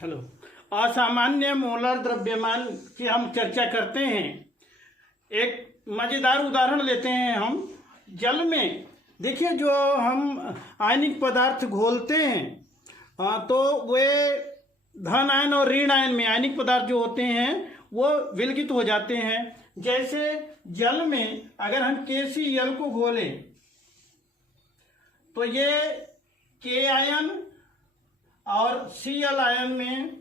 Hello. असामान्य molar द्रव्यमान की हम चर्चा करते हैं। एक मज़ेदार उदाहरण लेते हैं हम जल में। देखिए, जो हम आयनिक पदार्थ घोलते हैं तो वे धन आयन और ऋण आयन में आयनिक पदार्थ जो होते हैं वो विलगित हो जाते हैं। जैसे जल में अगर हम KCl को घोलें तो ये K आयन और Cl आयन में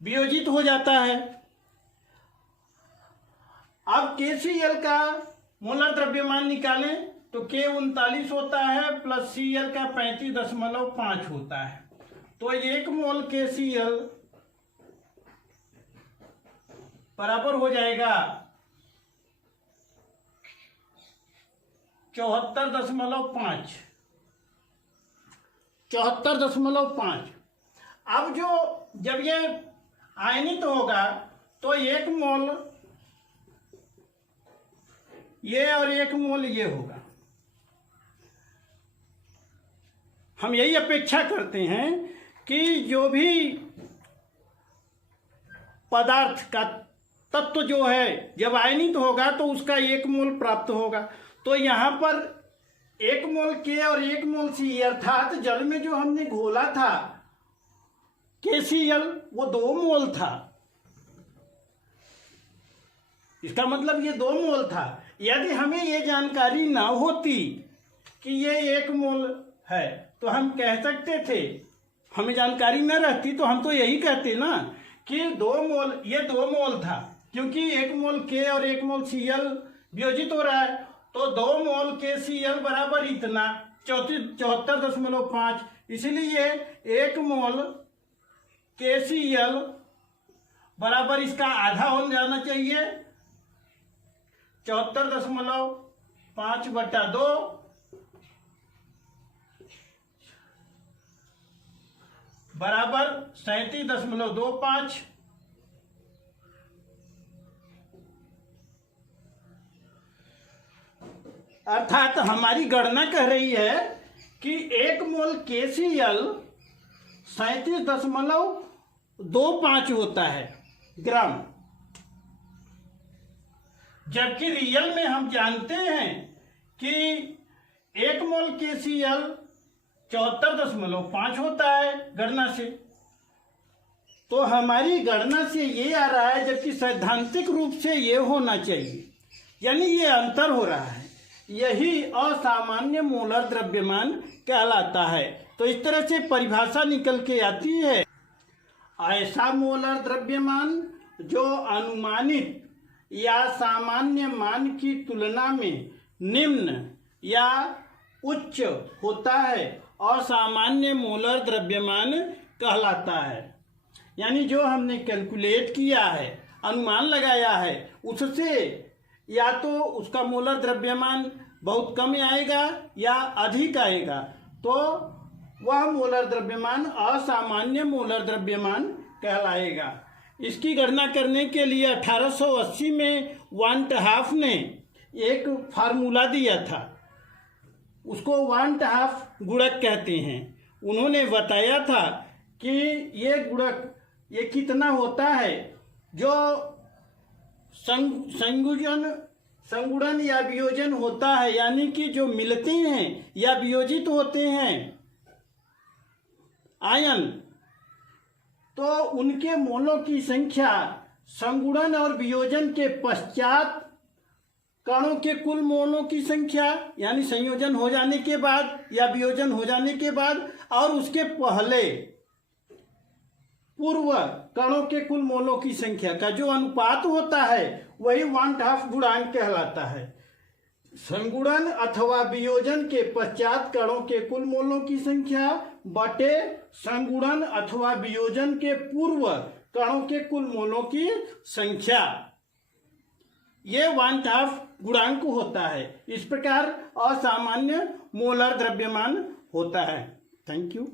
वियोजित हो जाता है। अब KCl का मोलर द्रव्यमान निकालें तो K 39 होता है प्लस Cl का 35.5 होता है। तो 1 मोल KCl बराबर हो जाएगा 74.5। अब जब ये आयनित होगा तो 1 मोल ये और 1 मोल ये होगा। हम यही अपेक्षा करते हैं कि जो भी पदार्थ का तत्व जो है जब आयनित होगा तो उसका 1 मोल प्राप्त होगा। तो यहाँ पर 1 मोल K और 1 मोल C अर्थात जल में जो हमने घोला था KCl वो 2 मोल था। इसका मतलब ये 2 मोल था। यदि हमें ये जानकारी ना होती कि ये 1 मोल है तो हम कह सकते थे, हमें जानकारी न रहती तो हम तो यही कहते ना कि 2 मोल, ये 2 मोल था, क्योंकि 1 मोल K और 1 मोल Cl वियोजित हो रहा है तो 2 मोल KCl बराबर इतना 74.5। इसलिए 1 मोल KCl बराबर इसका आधा हो जाना चाहिए 74.5/2 बराबर 37.25। अर्थात हमारी गणना कह रही है कि 1 मोल KCl 37.25 होता है ग्राम, जबकि रियल में हम जानते हैं कि 1 मोल KCl 74.5 होता है गणना से। तो हमारी गणना से ये आ रहा है, जबकि सैद्धांतिक रूप से ये होना चाहिए, यानी ये अंतर हो रहा है। यही असामान्य मोलर द्रव्यमान कहलाता है। तो इस तरह से परिभाषा निकल के आती है, ऐसा मोलर द्रव्यमान जो अनुमानित या सामान्य मान की तुलना में निम्न या उच्च होता है असामान्य मोलर द्रव्यमान कहलाता है। यानी जो हमने कैलकुलेट किया है, अनुमान लगाया है, उससे या तो उसका मोलर द्रव्यमान बहुत कम आएगा या अधिक आएगा, तो वह मोलर द्रव्यमान असामान्य मोलर द्रव्यमान कहलाएगा। इसकी गणना करने के लिए 1880 में वान हाफ ने एक फार्मूला दिया था, उसको वान हाफ गुणक कहते हैं। उन्होंने बताया था कि ये गुणक ये कितना होता है जो संगुणन या वियोजन होता है, यानी कि जो मिलते हैं या वियोजित होते हैं आयन, तो उनके मोलों की संख्या संगुणन और वियोजन के पश्चात कणों के कुल मोलों की संख्या, यानी संयोजन हो जाने के बाद या वियोजन हो जाने के बाद, और उसके पहले पूर्व कणों के कुल मोलों की संख्या का जो अनुपात होता है वही वान हाफ गुणांक कहलाता है। संगुणन अथवा वियोजन के पश्चात कणों के कुल मोलों की संख्या बटे संगुणन अथवा वियोजन के पूर्व कणों के कुल मोलों की संख्या, ये वान हाफ गुणांक होता है। इस प्रकार असामान्य मोलर द्रव्यमान होता है। Thank you.